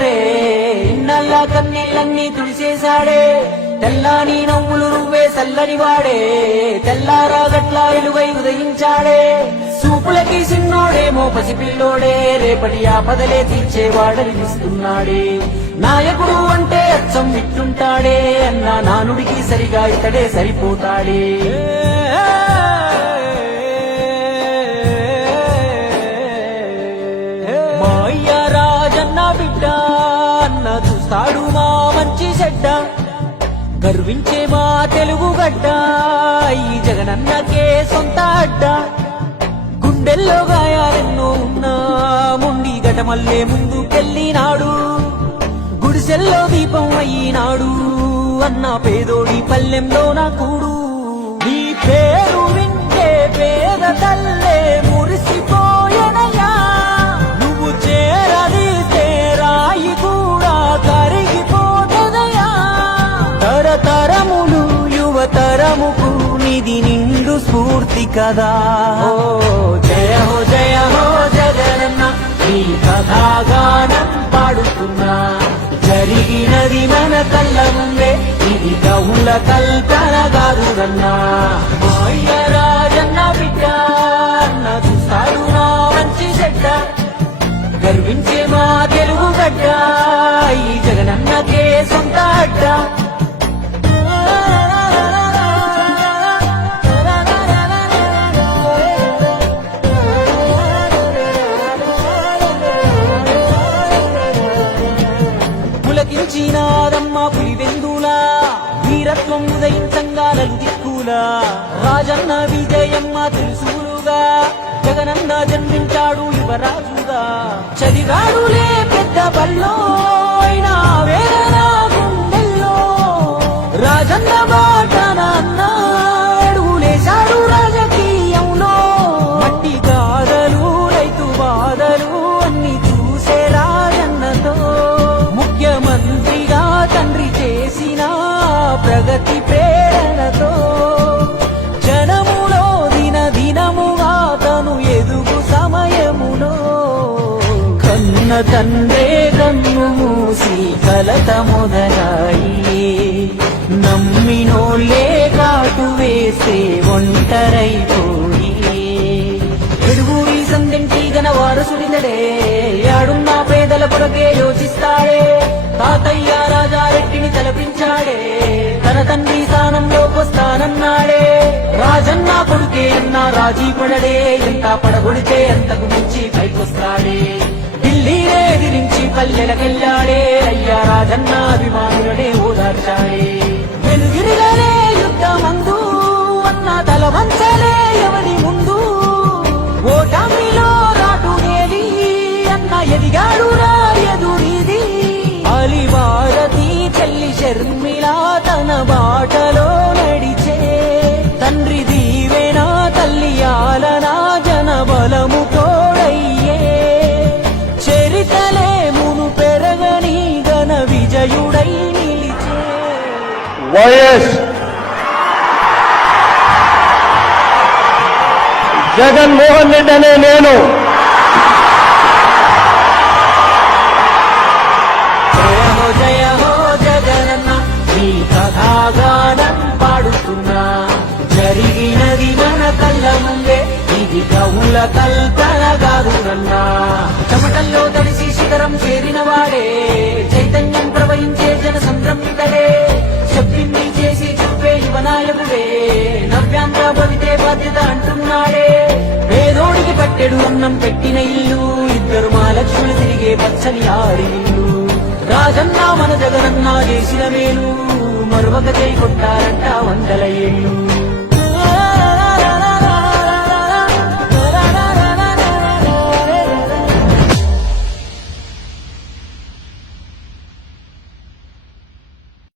మరే ఇన్నల్ల కన్నీళ్ళన్నీ తుడిసేశాడే తెల్లాని నవ్వులు నువ్వే చల్లని వాడే తెల్లారా గట్లా ఎలువై ఉదయించాడే సూపులకి సిన్నోడేమో పసిపిల్లోడే రేపటి ఆపదలే తీర్చేవాడనిపిస్తున్నాడే నాయకుడు అంటే అచ్చం విట్టుంటాడే అన్న నానుడికి సరిగా ఇతడే సరిపోతాడే మా అయ్య రాజన్న బిడ్డ అన్న చూస్తాడు మా మంచి చెడ్డ గర్వించే మా తెలుగు గడ్డ ఈ జగనన్నకే సొంత అడ్డ గుండెల్లో గాయాలెన్నో ఉన్నా ముండి గటమల్లే ముందుకెళ్ళినాడు గుడిసెల్లో దీపం అయ్యినాడు అన్న పేదోడి పల్లెంలో నా కూడు నీ పేరు వింటే పేద తల్లే మురిసిపోయనయ్యా నువ్వు చేరదీస్తే రాయి కూడా కరిగిపోతదయ్యా తరతరములు యువతరముకు నిధి నిండు స్ఫూర్తి కదా ఓ జయ హో జగనన్న ఈ కథాగానం పాడుతున్నా జరిగినది మన కళ్ళ ముందే ఇది కవుల కల్పన కాదురన్నా మా అయ్య రాజన్న బిడ్డ అన్న చూస్తాడు నా మంచి చెడ్డ గర్వించే మా తెలుగు గడ్డ ఈ జగనన్నకే సొంత అడ్డ పులకించినాదమ్మ పులివెందులా వీరత్వం ఉదయించంగాలలు దిక్కులా రాజన్న విజయమ్మ తెలుసులుగా జగనన్న జన్మించాడు యువరాజుగా చదివాడులే పెద్ద బల్లో అయినా వేదన గుండెల్లో రాజన్న బాటన అడుగులేశాడు రాజకీయంలో మట్టి గాథలు రైతు బాధలు అన్ని చూసే రాజన్నతో ముఖ్యమంత్రిగా తండ్రి చేసిన ప్రగతి ప్రేరణతో జనములో దినదినముగా తను ఎదుగు సమయములో కన్న తండ్రే కన్ను మూసి కలత మొదలాయి నమ్మినోళ్ళే కాటు వేస్తే ఒంటరైపోయి ఎడుగురి సందెంటి గన వారసుడితడే యాడున్న పేదల కొరకే యోచిస్తాడే తాతయ్య రాజారెడ్డిని తలపించాడే తన తండ్రి స్థానంలోకొస్తానన్నాడే రాజన్న కొడుకే అన్న రాజీ పడడే ఎంత పడగొడితే అంతకు మించి పైకొస్తాడే ఢిల్లీనే ఎదిరించి పల్లెలకెళ్ళాడే అయ్యా రాజన్న అభిమానులనే ఓదార్చాడే వెలుగిరిగానే యుద్ధమందు అన్న తల వంచలే ఎవరి ముందు ఓటమిలో రాటునేది అన్న ఎదిగాడు రాయదునిది అలివారతి చెల్లి షర్మిలా తన బాటలో నడిచే తండ్రి దీవెనా తల్లి ఆలనా జన బలము తోడయ్యే చరితలే మును పెరగని ఘన విజయుడై నిలిచే వైఎస్ జగన్మోహన్ రెడ్డి అనే నేను జయ హో జగనన్న ఈ కథాగానం పాడుతున్నా జరిగినది మన కళ్ళ ముందే ఇది కవుల కల్పన కాదురన్నా చెమటల్లో తడిసి శిఖరం చేరిన వాడే చైతన్యం ప్రవహించే జన సంద్రమితడే చెప్పింది చేసి చెప్పే యువనాయకుడే నవ్యాంధ్ర భవితే బాధ్యత అంటున్నాడే పేదోడికి పట్టెడు అన్నం పెట్టిన ఇల్లు ఇద్దరు మా లక్ష్ములు తిరిగే పచ్చని ఆరి ఇల్లు రాజన్న మన జగనన్న చేసిన మేలు మరొక చేయి కొట్టారంట 100 ఏళ్ళు